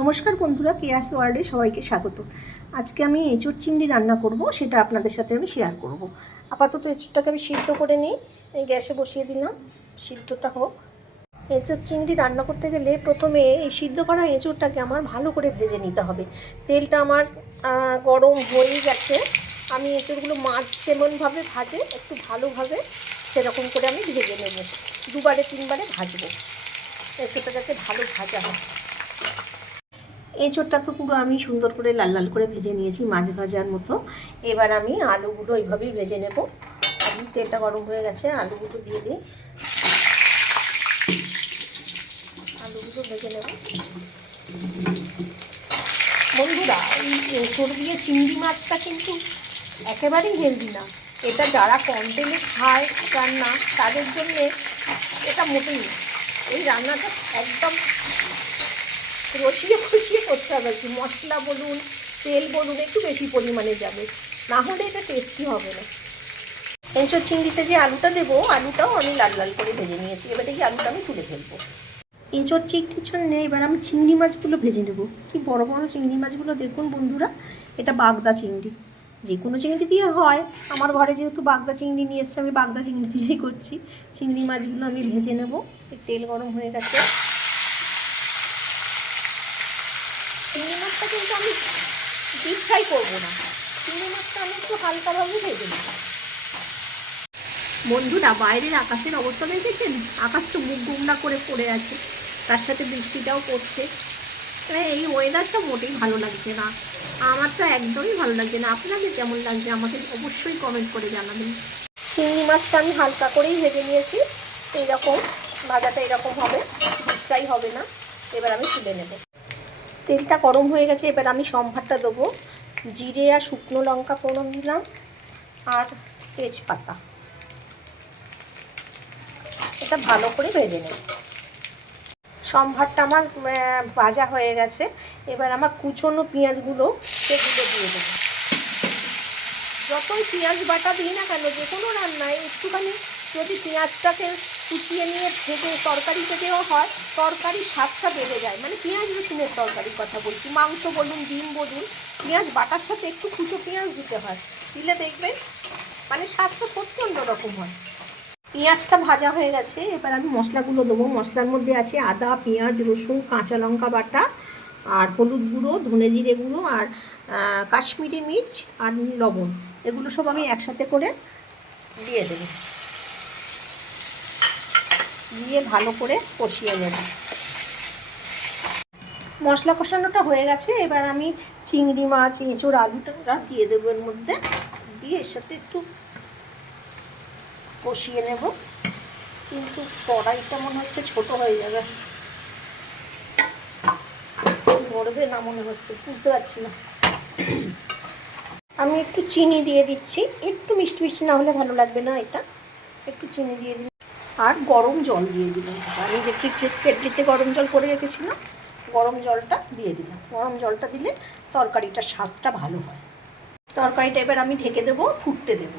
নমস্কার বন্ধুরা, কেয়াস ওয়ার্ল্ডে সবাইকে স্বাগত। আজকে আমি এঁচোড় চিংড়ি রান্না করব, সেটা আপনাদের সাথে আমি শেয়ার করব। আপাতত এঁচোড়টাকে আমি সিদ্ধ করে নিই, এই গ্যাসে বসিয়ে দিলাম, সিদ্ধটা হোক। এঁচোড় চিংড়ি রান্না করতে গেলে প্রথমে এই সিদ্ধ করা এঁচোড়টাকে আমার ভালো করে ভেজে নিতে হবে। তেলটা আমার গরম হয়ে গেছে। আমি এঁচোড়গুলো মাছ যেমনভাবে ভাজে একটু ভালোভাবে সেরকম করে আমি ভেজে নেব। 2-3 বারে ভাজবো, এঁচোড়টা যাতে ভালো ভাজা হয়। এঁচোড়টা তো পুরো আমি সুন্দর করে লাল লাল করে ভেজে নিয়েছি, মাছ ভাজার মতো। এবার আমি আলুগুলো এইভাবেই ভেজে নেব। তেলটা গরম হয়ে গেছে, আলুগুলো দিয়ে দিই। আলুগুলো ভেজে নেব। বন্ধুরা, এই এঁচোড় দিয়ে চিংড়ি মাছটা কিন্তু একেবারেই হেলদি না। এটা যারা কম তেলে খায় রান্না, তাদের জন্যে এটা মোটেই না। এই রান্নাটা একদম কষিয়ে করতে হবে। কি মশলা বলুন, তেল বলুন, একটু বেশি পরিমাণে যাবে, না হলে এটা টেস্টি হবে না। এঁচোড় চিংড়িতে যে আলুটা দেবো, আলুটাও আমি লাল লাল করে ভেজে নিয়েছি। এবারে কি আলুটা আমি তুলে ফেলবো। এঁচোড় চিংড়ির জন্য এবার আমি চিংড়ি মাছগুলো ভেজে নেবো। কি বড় বড় চিংড়ি মাছগুলো দেখুন বন্ধুরা, এটা বাগদা চিংড়ি। যে কোনো চিংড়ি দিয়ে হয়, আমার ঘরে যেহেতু বাগদা চিংড়ি নিয়ে এসছে, আমি বাগদা চিংড়ি দিয়েই করছি। চিংড়ি মাছগুলো আমি ভেজে নেবো। তেল গরম হয়ে গেছে। চিংড়ি মাছটা কিন্তু আমি ডিপ ফ্রাই করবো না, চিংড়ি মাছটা আমি একটু হালকাভাবে ভেজে নেব। বন্ধুরা, বাইরের আকাশের অবস্থা দেখেছেন? আকাশ তো মুখ গুমরা করে পড়ে আছে, তার সাথে বৃষ্টিটাও পড়ছে। এই ওয়েদারটা মোটেই ভালো লাগছে না, আমার তো একদমই ভালো লাগছে না। আপনাদের কেমন লাগছে আমাকে অবশ্যই কমেন্ট করে জানাবেন। চিংড়ি মাছটা আমি হালকা করেই ভেজে নিয়েছি। এইরকম ভাজাটা এরকম হবে, ডিপ ফ্রাই হবে না। এবার আমি তুলে নেব। তেলটা গরম হয়ে গেছে, এবার আমি সম্ভারটা দেবো। জিরে আর শুকনো লঙ্কা ফোড়ন দিলাম, আর তেজপাতা। এটা ভালো করে ভেজে নেব। সম্ভারটা আমার ভাজা হয়ে গেছে। এবার আমার কুচনো পেঁয়াজগুলো এগুলো দিয়ে দেবো। যতই পেঁয়াজ বাটা দিই না কেন, যে কোনো রান্নায় একটুখানি যদি পেঁয়াজটাকে কুচিয়ে নিয়ে ভেজে তরকারিতে দেওয়া হয়, তরকারির স্বাদটা বেড়ে যায়। মানে পেঁয়াজ রসুনের তরকারির কথা বলছি, মাংস বলুন, ডিম বলুন, পেঁয়াজ বাটার সাথে একটু কুচো পেঁয়াজ দিতে হয়। দিলে দেখবেন মানে স্বাদটা সত্যি অন্যরকম হয়। পেঁয়াজটা ভাজা হয়ে গেছে, এবার আমি মশলাগুলো দেবো। মশলার মধ্যে আছে আদা, পেঁয়াজ, রসুন, কাঁচা লঙ্কা বাটা, আর হলুদ গুঁড়ো, ধনে জিরে গুঁড়ো, আর কাশ্মীরি মির্চ, আর লবণ। এগুলো সব আমি একসাথে করে দিয়ে দেব, দিয়ে ভালো করে কষিয়ে নেব। মশলা কষানোটা হয়ে গেছে, এবার আমি চিংড়ি মাছ, এঁচোড়, আলুটা দিয়ে দেবো এর মধ্যে, দিয়ে এর সাথে একটু কষিয়ে নেব। কিন্তু কড়াইটা মনে হচ্ছে ছোট হয়ে যাবে, ধরবে না মনে হচ্ছে, বুঝতে পারছি না। আমি একটু চিনি দিয়ে দিচ্ছি, একটু মিষ্টি মিষ্টি না হলে ভালো লাগবে না এটা। একটু চিনি দিয়ে দিই, আর গরম জল দিয়ে দিলাম। আমি যে কেটলিতে গরম জল করে রেখেছিলাম, গরম জলটা দিয়ে দিলাম। গরম জলটা দিলে তরকারিটার স্বাদটা ভালো হয়। তরকারিটা এবার আমি ঢেকে দেবো, ফুটতে দেবো।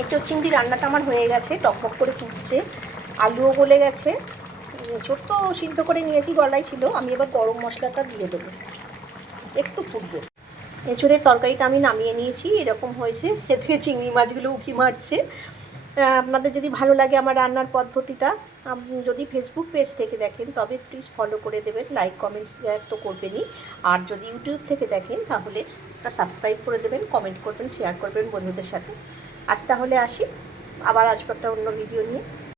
এঁচোড় চিংড়ি রান্নাটা আমার হয়ে গেছে, টকটক করে ফুটছে, আলুও গলে গেছে। এঁচোড় তো সিদ্ধ করে নিয়েছি, গলাই ছিল। আমি এবার গরম মশলাটা দিয়ে দেবো, একটু ফুটবে। এঁচোড়ের তরকারিটা আমি নামিয়ে নিয়েছি, এরকম হয়েছে। এতে চিংড়ি মাছগুলো উঁকি মারছে। আপনাদের যদি ভালো লাগে আমার রান্নার পদ্ধতিটা, যদি ফেসবুক পেজ থেকে দেখেন তবে প্লিজ ফলো করে দেবেন, লাইক কমেন্ট শেয়ার তো করবেনই। আর যদি ইউটিউব থেকে দেখেন তাহলে একটা সাবস্ক্রাইব করে দেবেন, কমেন্ট করবেন, শেয়ার করবেন বন্ধুদের সাথে। আজ তাহলে আসি, আবার আসবো একটা অন্য ভিডিও নিয়ে।